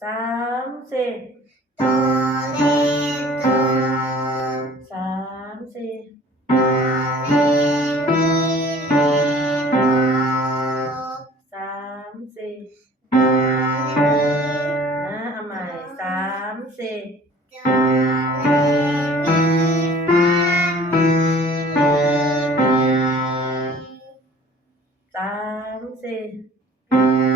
sám xê tờ lê tờ sám xê tờ lê đi lê tờ sám xê tờ lê à mày sám xê tờ lê đi ba đi lê đi sám xê tờ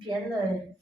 编的。